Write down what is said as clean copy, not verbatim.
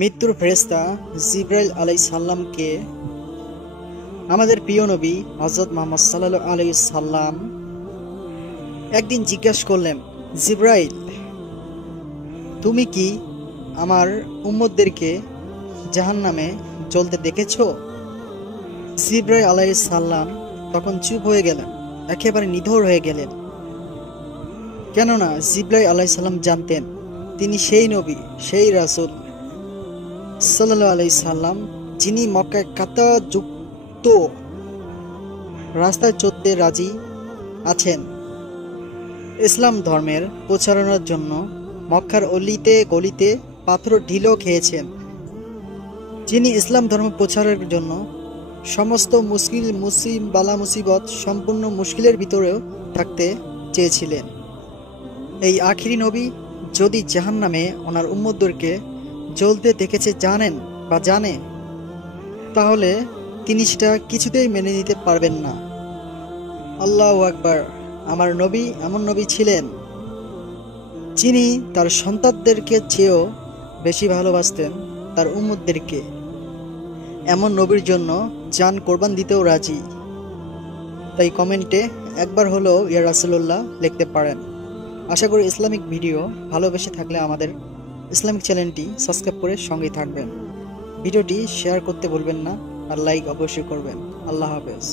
মৃত্যুর ফেরেশতা জিবরাইল আলাইহিস সালামকে আমাদের প্রিয় নবী হযরত মুহাম্মদ সাল্লাল্লাহু আলাইহি সাল্লাম একদিন জিজ্ঞাসা করলেন, জিবরাইল, তুমি কি আমার উম্মতদেরকে জাহান্নামে জ্বলতে দেখেছো? জিবরাইল আলাইহিস সালাম তখন চুপ হয়ে গেলেন, একেবারে নিথর হয়ে গেলেন। কেননা জিবরাইল আলাইহিস সালাম জানতেন তিনি সেই নবী, সেই রাসূল সাল্লাল্লাহু আলাইহি সাল্লাম, যিনি মক্কায় কাঁটাযুক্ত রাস্তায় চলতে রাজি আছেন ইসলাম ধর্মের প্রচারণার জন্য। মক্কার অলিতে গলিতে পাথর ঢিলও খেয়েছেন। যিনি ইসলাম ধর্ম প্রচারের জন্য সমস্ত মুসলিম বালা মুসিবত সম্পূর্ণ মুশকিলের ভিতরেও থাকতে চেয়েছিলেন। এই আখিরি নবী যদি জাহান্নামে ওনার উম্মতদেরকে জ্বলতে দেখেছে জানে, তাহলে তিনি সেটা কিছুতেই মেনে নিতে পারবেন না। আল্লাহু আকবার। আমার নবী এমন নবী ছিলেন যিনি তার সন্তানদেরকে চেয়েও বেশি ভালোবাসতেন তার উম্মতদেরকে। এমন নবীর জন্য জান কোরবান দিতেও রাজি। তাই কমেন্টে একবার হলেও ইয়া রাসূলুল্লাহ লিখতে পারেন। আশা করি ইসলামিক ভিডিও ভালোবেসে থাকলে আমাদের ইসলামিক চ্যানেলটি সাবস্ক্রাইব করে সঙ্গেই থাকবেন। ভিডিওটি শেয়ার করতে ভুলবেন না, আর লাইক অবশ্যই করবেন। আল্লাহ হাফেজ।